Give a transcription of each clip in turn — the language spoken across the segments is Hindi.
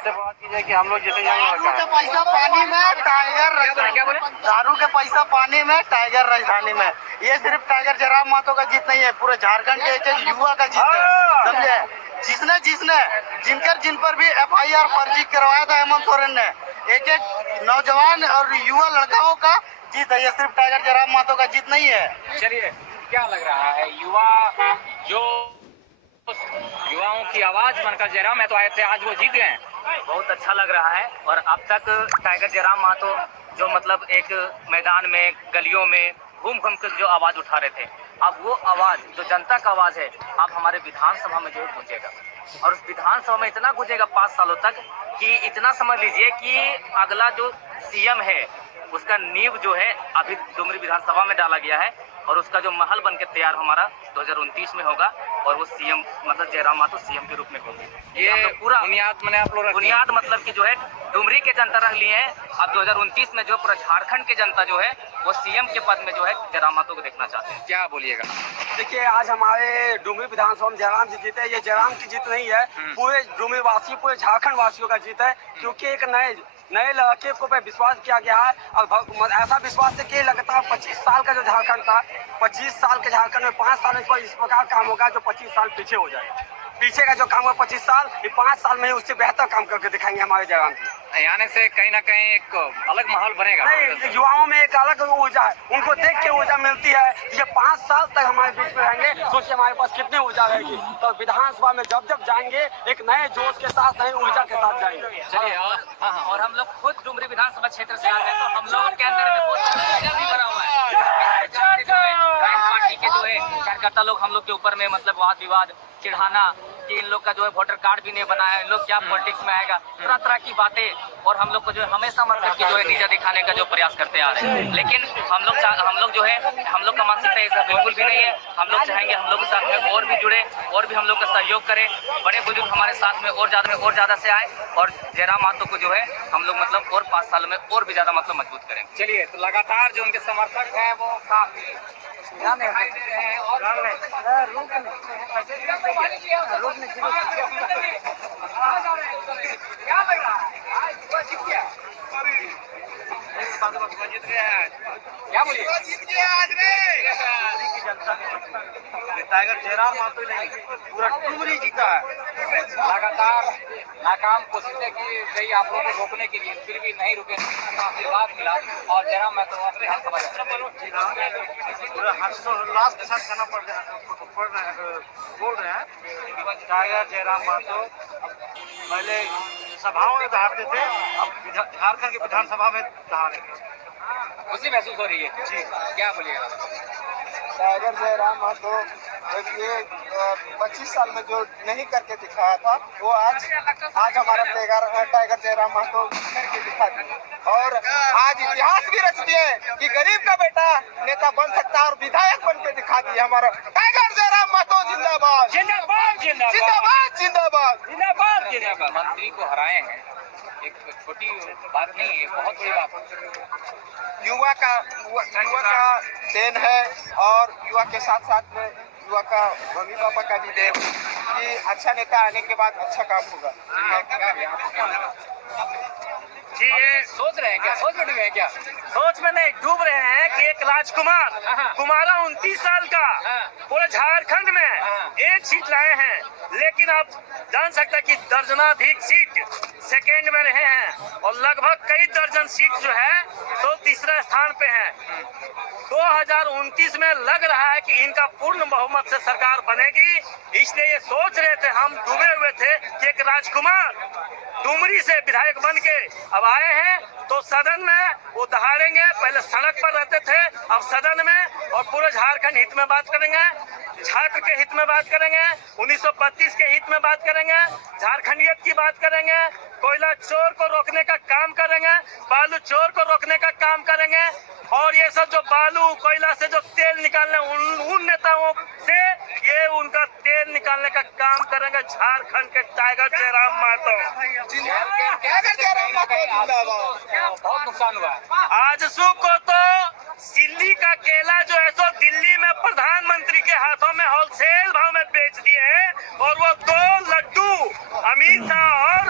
सबसे बात कीजिए कि हम लोग जैसे दारू के पैसा पानी में टाइगर दारू के पैसा पानी में टाइगर राजधानी में। ये सिर्फ टाइगर जयराम महतो का जीत नहीं है, पूरे झारखंड के एक एक युवा का जीत है, समझे। जिसने जिन पर भी FIR फर्जी करवाया था हेमंत सोरेन ने, एक एक नौजवान और युवा लड़काओं का जीत है। ये सिर्फ टाइगर जयराम महतो का जीत नहीं है। चलिए, क्या लग रहा है, युवा जो युवाओं की आवाज बनकर जयराम महतो आए थे, आज वो जीत गए? बहुत अच्छा लग रहा है। और अब तक टाइगर जयराम महतो जो मतलब एक मैदान में गलियों में घूम घूम कर जो आवाज उठा रहे थे, अब वो आवाज जो जनता का आवाज है अब हमारे विधानसभा में जो है गूंजेगा। और उस विधानसभा में इतना गूंजेगा 5 सालों तक कि इतना समझ लीजिए कि अगला जो CM है उसका नींव जो है अभी डुमरी विधानसभा में डाला गया है और उसका जो महल बनकर तैयार हमारा 2029 में होगा और वो CM मतलब जयराम महतो CM के रूप में होंगे। ये पूरा बुनियाद मैंने आप लोग बुनियाद मतलब कि जो है डुमरी के जनता रख लिए हैं। अब 2029 में जो पूरा झारखंड के जनता जो है वो CM के पद में जो है जयराम महतो को देखना चाहते हैं। क्या बोलिएगा? देखिए, आज हमारे डुमरी विधानसभा में जयराम जी जीते। ये जयराम की जीत नहीं है, पूरे डुमरी वासी पूरे झारखंड वासियों का जीत है, क्योंकि एक नए लड़के को पे विश्वास किया गया है। और ऐसा विश्वास है कि लगातार 25 साल का जो झारखंड था, 25 साल के झारखंड में 5 साल में इस प्रकार काम होगा जो 25 साल पीछे हो जाएगा। पीछे का जो काम हुआ 25 साल, ये 5 साल में उससे बेहतर काम करके दिखाएंगे हमारे जयराम जी। आने से कहीं ना कहीं एक अलग माहौल बनेगा। नहीं, युवाओं में एक अलग ऊर्जा है, उनको देख के ऊर्जा मिलती है। ये 5 साल तक हमारे बीच में रहेंगे, सोचिए हमारे पास कितनी ऊर्जा रहेगी। तो विधानसभा में जब जाएंगे एक नए जोश के साथ, नई ऊर्जा के साथ जाएंगे। चलिए, और हम लोग खुद डुमरी विधानसभा क्षेत्र से आते हैं तो हम लोग के अंदर में बहुत ऊर्जा भी भरा हुआ है। पार्टी के जो है कार्यकर्ता लोग हम लोग के ऊपर में मतलब वाद विवाद चिढ़ाना कि इन लोग का जो है वोटर कार्ड भी नहीं बनाया, इन लोग क्या पॉलिटिक्स में आएगा, तरह तरह की बातें। और हम लोग को जो है हमेशा मतलब कि जो है नीचा दिखाने का जो प्रयास करते आ रहे हैं। लेकिन हम लोग जो है हम लोग का मानसिकता ऐसा बिल्कुल भी नहीं है। हम लोग चाहेंगे हम लोग के साथ में और भी जुड़े और भी हम लोग का सहयोग करें, बड़े बुजुर्ग हमारे साथ में और ज्यादा से आए और जयराम महतो को जो है हम लोग मतलब और 5 साल में और भी ज्यादा मतलब मजबूत करें। चलिए, तो लगातार जो उनके समर्थक हैं वो काफी क्या बोलिए? टाइगर जयराम महतो नहीं, पूरा डुमरी जीता है। लगातार नाकाम कोशिशें की गई आप लोगों को रोकने के लिए, फिर भी नहीं रुके, आशीर्वाद मिला और जयराम महतो विधानसभा पूरा हर्षोल्लास के साथ खाना बोल रहे हैं। टाइगर जयराम महतो पहले सभाओं में दहाड़ते थे, अब झारखंड के विधानसभा में दहाड़े थे। खुशी महसूस हो रही है जी, क्या बोलिएगा? टाइगर जयराम महतो ये 25 साल में जो नहीं करके दिखाया था वो आज हमारा टाइगर जयराम महतो करके दिखा दिया। और आज इतिहास भी रच दिए कि गरीब का बेटा नेता बन सकता है और विधायक बन के दिखा दिया हमारा टाइगर जयराम महतो। जिंदाबाद जिंदाबाद जिंदाबाद जिंदाबाद जिंदाबाद जिंदाबाद। मंत्री को हराए हैं, एक छोटी बात नहीं है, बहुत बड़ी बात है। युवा का देन है और युवा के साथ साथ में युवा का मम्मी पापा का भी देन कि अच्छा नेता आने के बाद अच्छा काम होगा। जी, ये सोच रहे हैं क्या? सोच में डूबे हैं क्या? सोच में नहीं डूब रहे हैं कि एक राजकुमार कुमारा 29 साल का पूरे झारखंड में एक सीट लाए हैं, लेकिन आप जान सकते हैं कि दर्जनाधिक सीट सेकेंड में रहे हैं और लगभग कई दर्जन सीट जो है तो तीसरे स्थान पे हैं। 2029 में लग रहा है कि इनका पूर्ण बहुमत से सरकार बनेगी, इसलिए ये सोच रहे थे, हम डूबे हुए थे कि एक राजकुमार डुमरी से विधायक बन के अब आए हैं तो सदन में वो दहाड़ेंगे। पहले सड़क पर रहते थे, अब सदन में और पूरे झारखंड हित में बात करेंगे, छात्र के हित में बात करेंगे, 1932 के हित में बात करेंगे, झारखंडियत की बात करेंगे, कोयला चोर को रोकने का काम करेंगे, बालू चोर को रोकने का काम करेंगे और ये सब जो बालू कोयला से जो तेल निकालने उन नेताओं से ये उनका तेल निकालने का काम करेंगे झारखंड के टाइगर जयराम महतो। बहुत नुकसान हुआ है। आजसू को तो सिल्ली का केला जो है सो दिल्ली में प्रधानमंत्री के हाथों में होलसेल भाव में बेच दिए हैं और वो 2 लड्डू अमित शाह और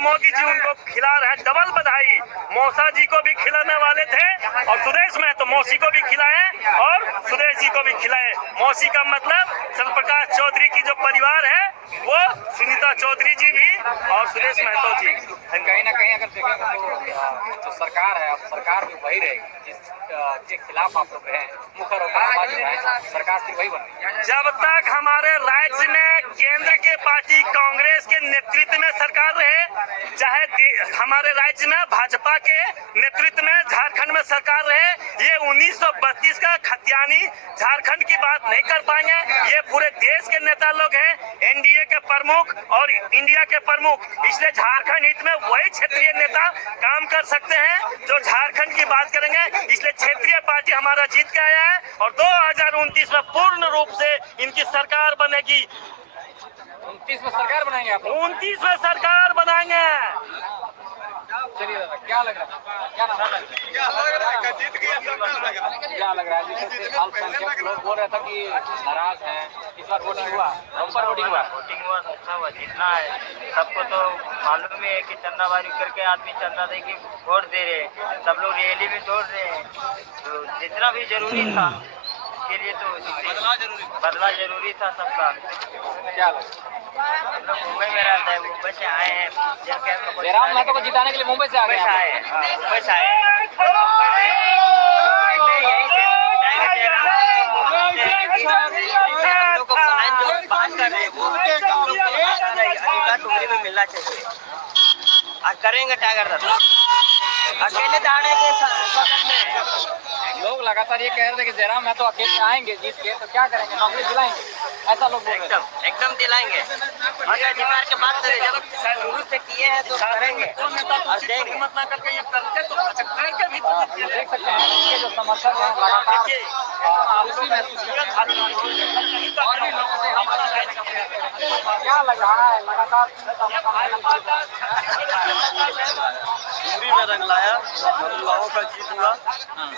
मोदी जी उनको खिला रहे हैं, डबल बधाई। मौसा जी को भी खिलाने वाले थे और सुदेश में तो मौसी को भी खिलाए और सुदेश जी को भी खिलाए। मौसी का मतलब चंद्रप्रकाश चौधरी की जो परिवार है वो सुनीता चौधरी जी भी और सुदेश महतो जी। कहीं ना कहीं अगर देखें तो जो सरकार है, अब सरकार भी वही रहेगी जिसके खिलाफ आप लोग हैं, मुख्य आरोप सरकार फिर वही बनेगी। जब तक हमारे राज्य में केंद्र के पार्टी कांग्रेस के नेतृत्व में सरकार रहे, चाहे हमारे राज्य में भाजपा के नेतृत्व में झारखंड में सरकार रहे, ये 1932 का खतियानी झारखंड की बात नहीं कर पाएंगे। ये पूरे देश के नेता लोग हैं, एनडीए के प्रमुख और इंडिया के प्रमुख, इसलिए झारखंड हित में वही क्षेत्रीय नेता काम कर सकते हैं जो झारखंड की बात करेंगे। इसलिए क्षेत्रीय पार्टी हमारा जीत के आया है और 2029 में पूर्ण रूप से इनकी सरकार बनेगी। 29 में सरकार बनाएंगे आप लोग? 29 में सरकार बनाएंगे। चलिए दादा, क्या लग रहा है, क्या नाम है? क्या लग रहा है? जैसे अल्पसंख्यक लोग बोल रहे थे कि नाराज हैं, इस बार वोटिंग हुआ, वोटिंग हुआ तो अच्छा हुआ, जीतना है। सबको तो मालूम ही है कि चंदाबाजी करके आदमी चंदा दे के वोट दे रहे हैं, सब लोग रैली भी तोड़ रहे हैं, तो जितना भी जरूरी था इसके लिए तो बदला जरूरी था सबका। क्या लग रहा है? हम लोग मुंबई में रहते हैं, मुंबई से आए हैं। जयराम महतो को जिताने के लिए मुंबई से आ गए मुंबई से आए हैं। हैं, मुंबई से आए हैं। अधिकार डुमरी में मिलना चाहिए और करेंगे टाइगर रथ अकेले दहाड़े के सदन में। लोग लगातार ये कह रहे थे कि जयराम महतो अकेले आएंगे जीत के तो क्या करेंगे, नौकरी दिलाएंगे, ऐसा लोग बोल रहे थे। एकदम दिलाएंगे और अधिकार के बात जब शुरू से किए हैं तो करेंगे और देंगे। हम देख सकते हैं उनके जो समर्थक हैं लगातार उसी में क्या लग रहा है लगातार हिंदी में रंग लाया, युवाओं का जीत हुआ। हम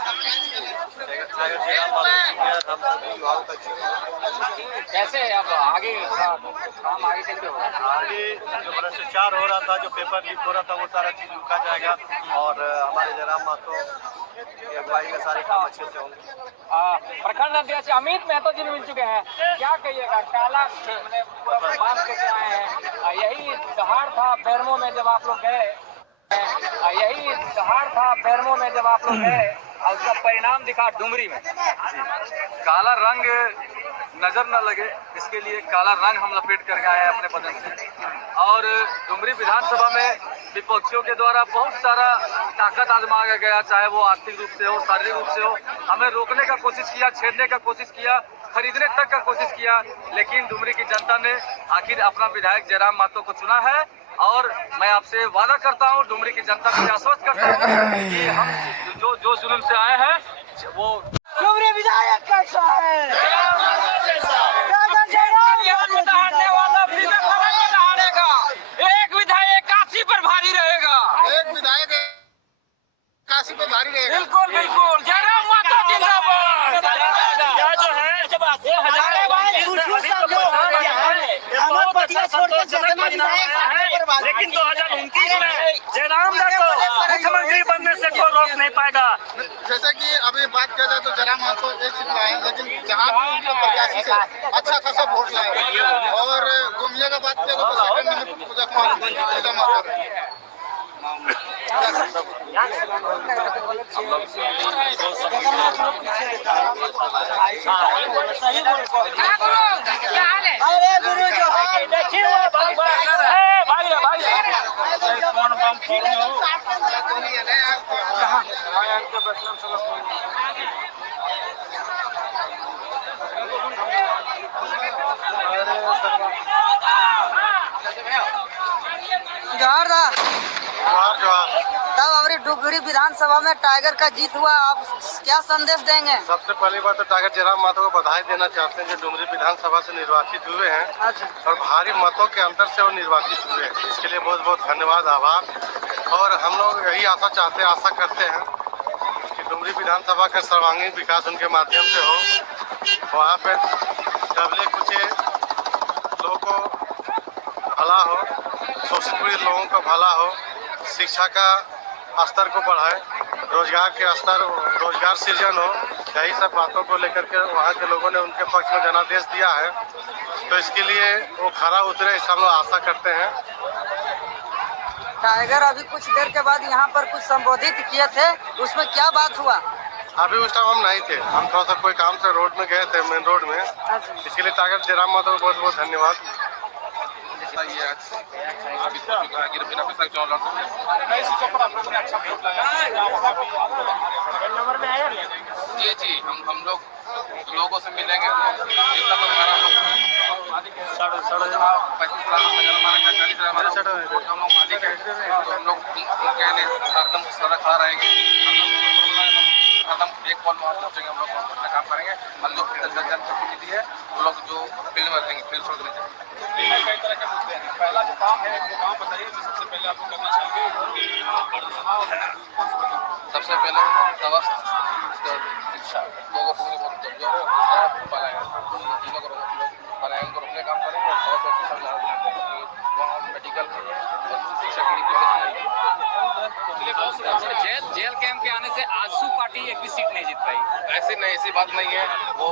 सभी युवाओं का जीत। कैसे अब आगे काम आगे कैसे होगा? आगे जो भ्रष्टाचार हो रहा था, जो पेपर लीक हो रहा था, वो सारा चीज रुका जाएगा और हमारे जयराम महतो की अगुवाई में सारे काम अच्छे से होंगे। प्रखंड अध्यक्ष अमित महतो जी भी मिल चुके हैं, क्या कहिएगा? काला मैंने पूरा बात करके आए हैं, यही दहाड़ था बैरमो में जब आप लोग गए, यही दहाड़ था बैरमो में जब आप लोग गए और उसका परिणाम दिखा डुमरी में। काला रंग नजर न लगे इसके लिए काला रंग हम लपेट कर आए हैं अपने बदन से। और डुमरी विधानसभा में विपक्षियों के द्वारा बहुत सारा ताकत आजमाया गया, चाहे वो आर्थिक रूप से हो, शारीरिक रूप से हो। हमें रोकने का कोशिश किया, छेड़ने का कोशिश किया, खरीदने तक का कोशिश किया, लेकिन डुमरी की जनता ने आखिर अपना विधायक जयराम महतो को चुना है। और मैं आपसे वादा करता हूं, डुमरी की जनता को आश्वस्त करता हूं कि हम जो जुल्म से आए हैं वो डुमरी विधायक कैसा है? एक विधायक काशी पर भारी रहेगा, एक विधायक काशी पे भारी रहेगा। बिल्कुल बिल्कुल। जयराम महतो जिंदाबाद। यह जो है लेकिन 2029 में जयराम को मुख्यमंत्री बनने से कोई रोक नहीं पाएगा। जैसे कि अभी बात किया जाए तो जयराम महतो एक सीट लाए हैं, लेकिन जहाँ भी उनके प्रत्याशी से अच्छा खासा वोट लाए और गुमले का बात किया तो सेकंड में पूजा महतो रहे। अरे गुरु जो तब हमारी डुमरी विधानसभा में टाइगर का जीत हुआ, आप क्या संदेश देंगे? सबसे पहली बात तो टाइगर जयराम महतो को बधाई देना चाहते हैं जो डुमरी विधानसभा से निर्वाचित हुए हैं और भारी मतों के अंतर से वो निर्वाचित हुए हैं। इसके लिए बहुत बहुत धन्यवाद, आभार। और हम लोग यही आशा करते हैं कि डुमरी विधानसभा का सर्वांगीण विकास उनके माध्यम से हो, वहाँ पे दबले कुचे लोगों को भला हो, शोषित पीड़ित लोगों का भला हो, शिक्षा का स्तर को बढ़ाए, रोजगार के स्तर, रोजगार सृजन हो। यही सब बातों को लेकर के वहाँ के लोगों ने उनके पक्ष में जनादेश दिया है, तो इसके लिए वो खरा उतरे, ऐसा हम लोग आशा करते हैं। टाइगर अभी कुछ देर के बाद यहाँ पर कुछ संबोधित किए थे, उसमें क्या बात हुआ? अभी उस टाइम हम नहीं थे, हम थोड़ा सा कोई काम से रोड में गए थे, मेन रोड में। इसके लिए टाइगर जयराम महतो को बहुत बहुत धन्यवाद। जी जी, हम लोग लोगों से मिलेंगे, जितना तो हमारा 35 लाख हम लोग मालिक है, तो हम लोग उनके लिए हरदम सदा खड़ा रहेंगे, हरदम एक कॉल में पहुँचेंगे, हम लोग अपना काम करेंगे। हम लोग जनप्रतिनिधि है, वो लोग जो फील्ड में रहेंगे, फील्ड छोड़ देंगे। कई तरह के मुद्दे हैं। पहला जो काम है वो काम बताइए, सबसे पहले आपको करना चाहिए। सबसे पहले स्वास्थ्य, शिक्षा, लोगों को बहुत कमजोर है, पलायन को रोकने काम करेंगे और स्वास्थ्य वहाँ मेडिकल शिक्षा जेल कैंप के आने से आजसू पार्टी एक भी सीट नहीं जीत पाई। ऐसी बात नहीं है। वो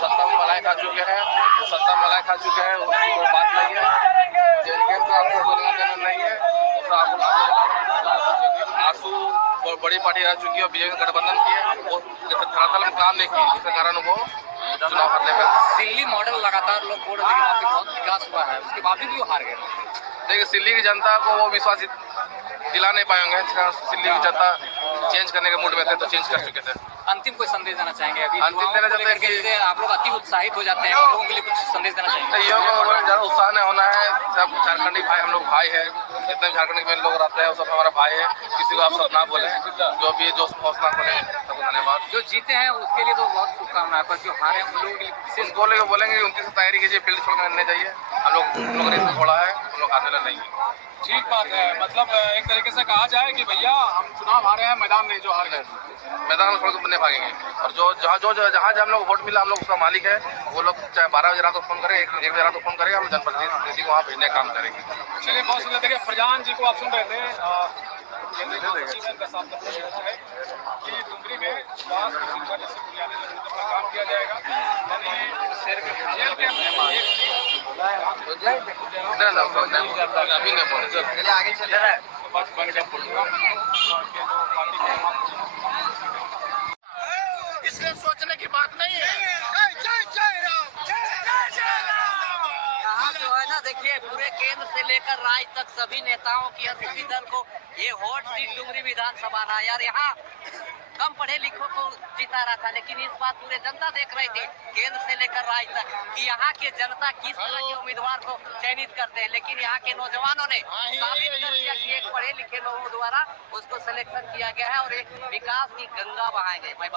सत्ता में मलाई खा चुके हैं, वो बात नहीं है। जेल कैंप से आपको कोई लेना देना नहीं है। आजसू बहुत बड़ी पार्टी रह चुकी है और बीजेपी गठबंधन की है, वो धरातल में काम नहीं की, जिसके कारण वो चुनाव हारने में। दिल्ली मॉडल लगातार लोग बोल रहे हैं कि वहाँ पे बहुत विकास हुआ है, उसके बावजूद भी वो हार गए। देखिए, दिल्ली की जनता को वो विश्वास दिला नहीं पाएंगे। दिल्ली की जनता चेंज करने के मूड में थे, तो चेंज कर चुके थे। अंतिम कोई संदेश देना चाहेंगे? अभी अंतिम देना चाहते हैं कि आप लोग अति उत्साहित हो जाते हैं, लोगों के लिए कुछ संदेश देना चाहेंगे? युवाओं को ज़्यादा उत्साह नहीं होना है। सब झारखंडी भाई, हम लोग भाई है, जितने झारखंड में लोग रहते हैं वो सब हमारा भाई है। किसी को आप सब ना बोले, जो भी जो हौसला खोले, सबको धन्यवाद। जो जीते हैं उसके लिए तो बहुत शुभकामनाएं, पर जो हारे उन लोगों के लिए विशेष बोलेंगे 29 से तैयारी कीजिए, फील्ड छोड़कर नहीं जाइए। हम लोग ने इसमें छोड़ा है, हम लोग हारने वाले नहीं है। ठीक बात है। मतलब एक तरीके से कहा जाए कि भैया हम चुनाव हारे हैं, मैदान नहीं जो हार गए। मैदान में छोड़कर नहीं भागेंगे। और जहाँ हम लोग वोट मिला, हम लोग उसका मालिक है। वो लोग चाहे 12 बजे रात को फोन करें, 1 बजे रात को फोन करें, हम जनप्रतिनिधि को वहाँ भेजने का काम करेंगे। चलिए, बहुत सुंदर। देखिए, फरजान जी को आप सुन रहे थे, है कि डुमरी में स्वास्थ्य शिक्षा जैसे बुनियादी जरूरतों पर काम किया जाएगा। जेल के अभी नहीं बोले, आगे चल रहा है। इसलिए सोचने की बात नहीं है। यहाँ जो है ना, देखिए पूरे केंद्र से लेकर राज्य तक सभी नेताओं की और सभी दल को ये हॉट सीट डुमरी विधानसभा ना यार, यहाँ कम पढ़े लिखों को जिता रहा था, लेकिन इस बात पूरे जनता देख रही थी केंद्र से लेकर राज्य तक कि यहाँ के जनता किस तरह के उम्मीदवार को चयनित करते हैं। लेकिन यहाँ के नौजवानों ने साबित कर दिया कि एक पढ़े लिखे लोगों द्वारा उसको सिलेक्शन किया गया है और एक विकास की गंगा बहाए गए। मैं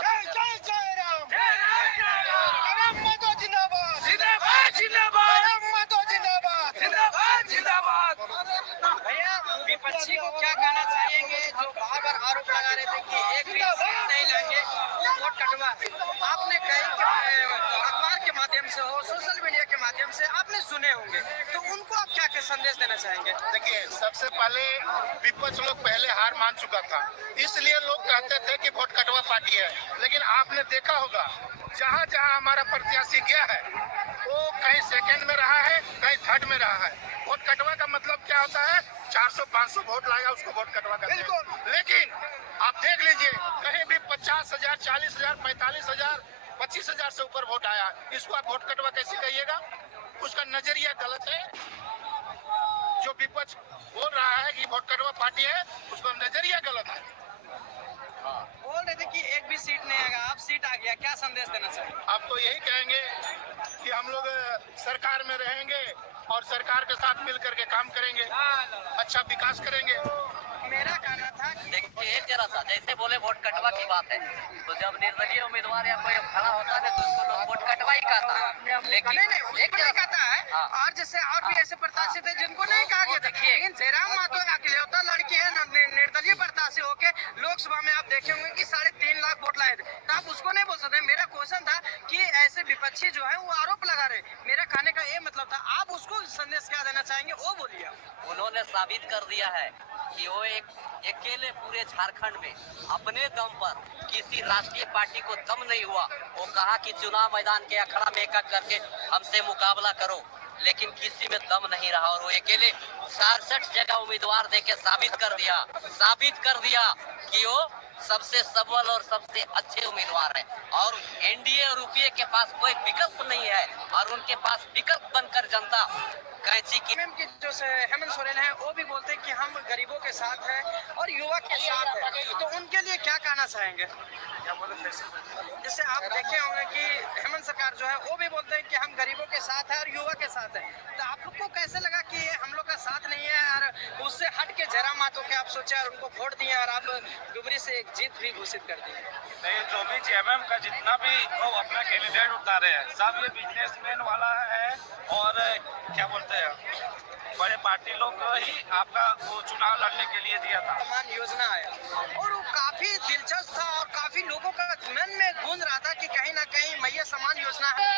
भैया, विपक्षी को क्या कहना चाहेंगे जो बार बार आरोप लगा रहे थे कि एक भी सीट नहीं लेंगे, वोट कटवा? आपने कई अखबार के माध्यम से हो, सोशल मीडिया के माध्यम से आपने सुने होंगे, तो उनको आप क्या संदेश देना चाहेंगे? देखिए, सबसे पहले विपक्ष लोग पहले हार मान चुका था, इसलिए लोग कहते थे कि वोट कटवा पार्टी है। लेकिन आपने देखा होगा जहाँ जहाँ हमारा प्रत्याशी गया है, वो कहीं सेकंड में रहा है, कहीं थर्ड में रहा है। वोट कटवा का मतलब क्या होता है? 400-500 वोट लाएगा, उसको वोट कटवा करते हैं। लेकिन आप देख लीजिए, कहीं भी 50,000, 40,000, 45,000, 25,000 से ऊपर वोट आया, इसको आप वोट कटवा कैसे कहिएगा? उसका नजरिया गलत है। जो विपक्ष बोल रहा है कि वोट कटवा पार्टी है, उसका नजरिया गलत है। बोल रहे थे कि एक भी सीट नहीं आएगा, अब सीट आ गया, क्या संदेश देना चाहिए? अब तो यही कहेंगे कि हम लोग सरकार में रहेंगे और सरकार के साथ मिल करके काम करेंगे, अच्छा विकास करेंगे। मेरा कहना था, देखिए जरा सा, जैसे बोले वोट कटवा की बात है, तो जब निर्दलीय उम्मीदवार या कोई खड़ा होता है तो उसको लोग वोट कटवा ही कहता है। लेकिन एक कहता है, और जैसे और भी ऐसे प्रत्याशी थे जिनको नहीं कहा गया। देखिए, लेकिन जयराम महतो अकेलौता लड़की है निर्दलीय प्रत्याशी होके लोकसभा में आप देखे होंगे कि 3.5 लाख वोट लाए थे, तो आप उसको नहीं बोल सकते। मेरा क्वेश्चन था कि ऐसे विपक्षी जो है वो आरोप लगा रहे, मेरा खाने का ये मतलब था, आप उसको संदेश क्या देना चाहेंगे वो बोलिए। उन्होंने साबित कर दिया है कि वो एक अकेले पूरे झारखंड में अपने दम पर किसी राष्ट्रीय पार्टी को दम नहीं हुआ। वो कहा कि चुनाव मैदान के अखड़ा में एक करके हमसे मुकाबला करो, लेकिन किसी में दम नहीं रहा और वो अकेले 67 जगह उम्मीदवार देके साबित कर दिया कि वो सबसे सबल और सबसे अच्छे उम्मीदवार है और एनडीए और यूपीए के पास कोई विकल्प नहीं है और उनके पास विकल्प बनकर जनता कैंची की की जो हेमंत सोरेन है वो भी बोलते हैं कि हम गरीबों के साथ हैं और युवा के साथ हैं, तो उनके लिए क्या कहना चाहेंगे? जैसे आप देखे होंगे कि हेमंत सरकार जो है वो भी बोलते हैं कि हम गरीबों के साथ हैं और युवा के साथ हैं, तो आप लोग को कैसे लगा कि ये हम लोग का साथ नहीं है और उससे हट के जयराम मातो के आप सोचे और उनको वोट दिए और आप डुबरी से एक जीत भी घोषित कर दिए? नहीं, जो भी जेएमएम का जितना भी वो अपना कैंडिडेट उतारे हैं सब ये बिजनेसमैन वाला है और क्या बोलते हैं बड़े पार्टी लोग ही आपका वो चुनाव लड़ने के लिए दिया था। समान योजना है और वो काफी दिलचस्प था और काफी लोगों का मन में गूंज रहा था कि कहीं ना कहीं मैया समान योजना है।